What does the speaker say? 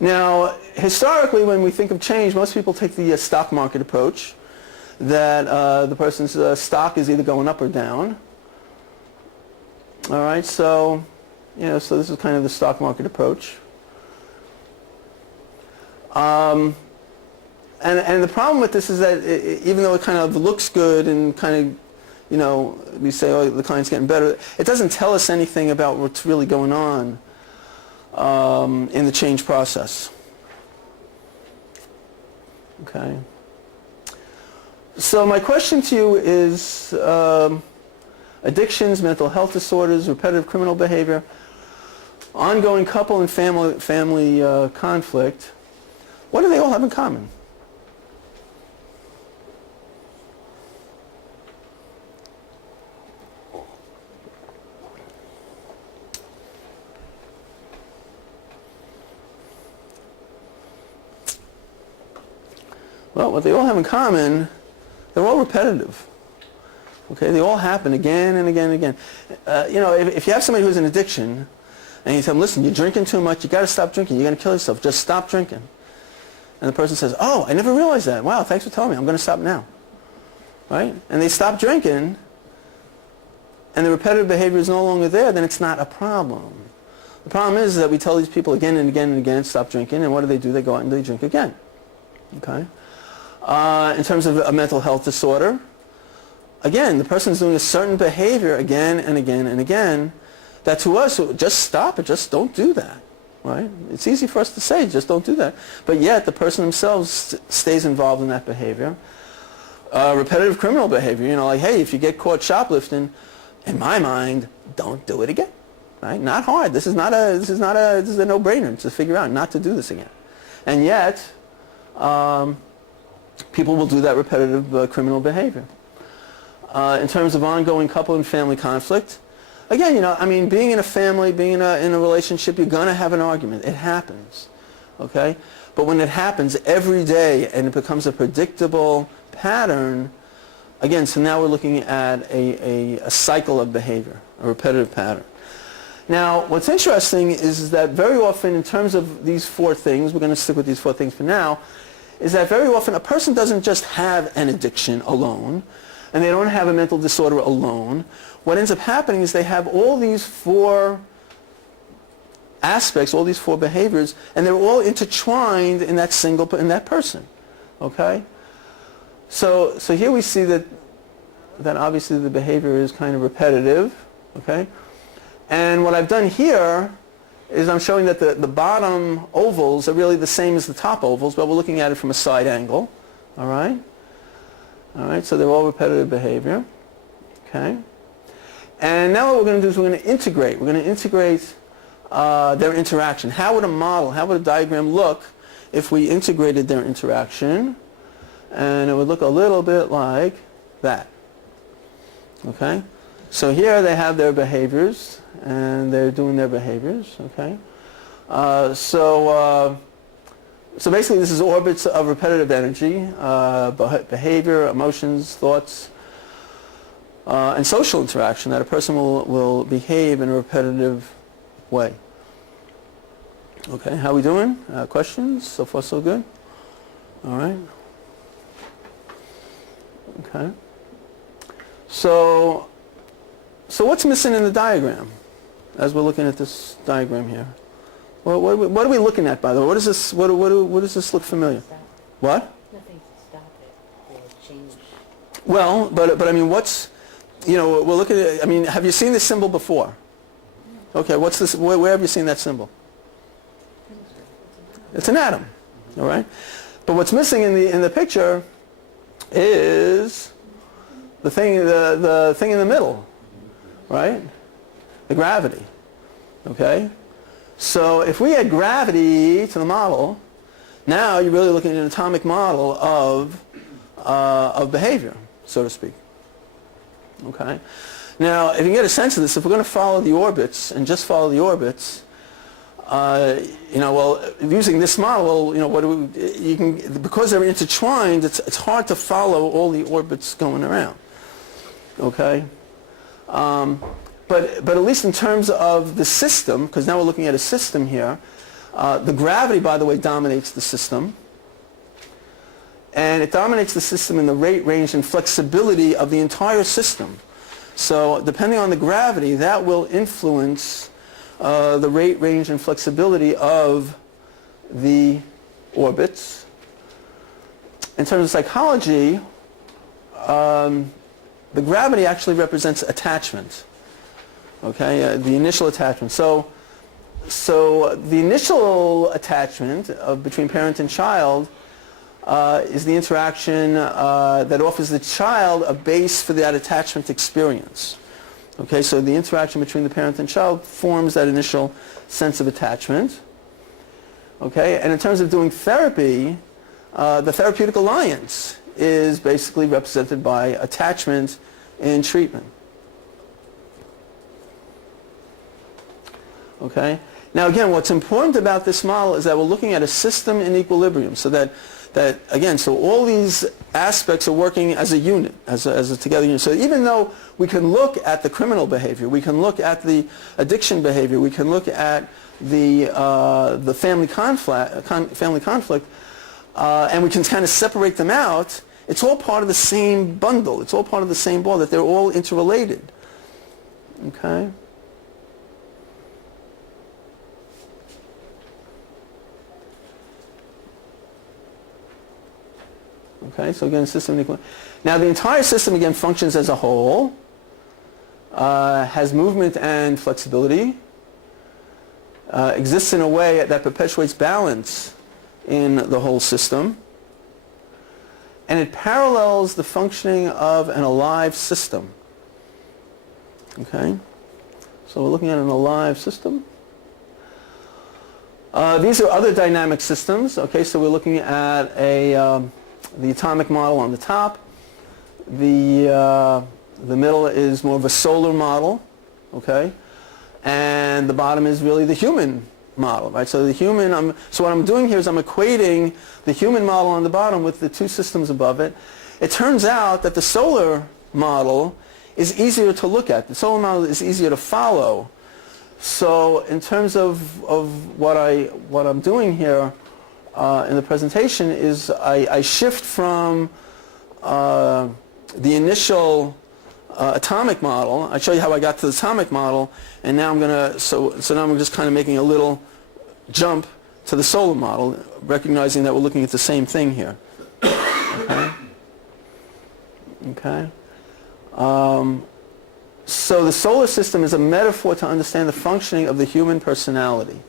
Now, historically, when we think of change, most people take the stock market approach, that the person's stock is either going up or down. All right, so, so this is kind of the stock market approach. And the problem with this is that even though it kind of looks good and kind of, we say, oh, the client's getting better, it doesn't tell us anything about what's really going on in the change process. Okay. So my question to you is addictions, mental health disorders, repetitive criminal behavior, ongoing couple and family conflict, what do they all have in common? Well, what they all have in common, they're all repetitive. Okay, they all happen again and again and again. If you have somebody who's an addiction, and you tell them, listen, you're drinking too much, you got to stop drinking, you're going to kill yourself, just stop drinking. And the person says, oh, I never realized that. Wow, thanks for telling me, I'm going to stop now. Right? And they stop drinking, and the repetitive behavior is no longer there, then it's not a problem. The problem is that we tell these people again and again and again, stop drinking, and what do? They go out and they drink again. Okay? In terms of a mental health disorder, again, the person's doing a certain behavior again and again and again that to us, just stop it, just don't do that, right? It's easy for us to say, just don't do that. But yet, the person themselves stays involved in that behavior. Repetitive criminal behavior, like, hey, if you get caught shoplifting, in my mind, don't do it again, right? Not hard. This is a no-brainer to figure out not to do this again. And yet, people will do that repetitive criminal behavior. In terms of ongoing couple and family conflict, again, being in a family, being in a relationship, you're going to have an argument. It happens, okay? But when it happens every day and it becomes a predictable pattern, again, so now we're looking at a cycle of behavior, a repetitive pattern. Now, what's interesting is that very often in terms of these four things, we're going to stick with these four things for now, is that very often a person doesn't just have an addiction alone, and they don't have a mental disorder alone. What ends up happening is they have all these four aspects, all these four behaviors, and they're all intertwined in that person. Okay? So here we see that obviously the behavior is kind of repetitive. Okay? And what I've done here is I'm showing that the bottom ovals are really the same as the top ovals, but we're looking at it from a side angle. All right? All right, so they're all repetitive behavior. Okay? And now what we're going to do is we're going to integrate. We're going to integrate their interaction. How would a diagram look if we integrated their interaction? And it would look a little bit like that. Okay? So here they have their behaviors, and they're doing their behaviors. Okay? So basically this is orbits of repetitive energy, behavior, emotions, thoughts, and social interaction that a person will behave in a repetitive way. Okay, how are we doing? Questions? So far so good? All right. Okay. So what's missing in the diagram as we're looking at this diagram here? What are we looking at, by the way? What does this look familiar? What? Nothing to stop it or change. Well, but I mean, we're looking at, I mean, have you seen this symbol before? Okay, what's this, where have you seen that symbol? It's an atom, all right? But what's missing in the picture is the thing in the middle, right? The gravity, okay? So if we add gravity to the model, now you're really looking at an atomic model of behavior, so to speak. Okay? Now, if you can get a sense of this, if we're going to follow the orbits and just follow the orbits, using this model, because they're intertwined, it's hard to follow all the orbits going around. Okay? But at least in terms of the system, because now we're looking at a system here, The gravity, by the way, dominates the system. And it dominates the system in the rate, range, and flexibility of the entire system. So depending on the gravity, that will influence the rate, range, and flexibility of the orbits. In terms of psychology, the gravity actually represents attachment. Okay, the initial attachment. So the initial attachment between parent and child is the interaction that offers the child a base for that attachment experience. Okay, so the interaction between the parent and child forms that initial sense of attachment. Okay, and in terms of doing therapy, the therapeutic alliance is basically represented by attachment in treatment. Okay, now again, what's important about this model is that we're looking at a system in equilibrium, so that again, so all these aspects are working as a unit, as a together unit. So even though we can look at the criminal behavior, we can look at the addiction behavior, we can look at the family conflict, and we can kind of separate them out, it's all part of the same bundle. It's all part of the same ball, that they're all interrelated. Okay? Okay, so again, system equal. Now the entire system again functions as a whole, has movement and flexibility, exists in a way that perpetuates balance in the whole system, and it parallels the functioning of an alive system. Okay, so we're looking at an alive system. These are other dynamic systems. Okay, so we're looking at the atomic model on the top. The middle is more of a solar model, okay, and the bottom is really the human model, right? So the human, so what I'm doing here is I'm equating the human model on the bottom with the two systems above it. It turns out that the solar model is easier to look at. The solar model is easier to follow. So in terms of what I'm doing here in the presentation is I shift from the initial atomic model. I show you how I got to the atomic model, and now I'm gonna so now I'm just kind of making a little jump to the solar model, recognizing that we're looking at the same thing here. Okay. Okay. So the solar system is a metaphor to understand the functioning of the human personality.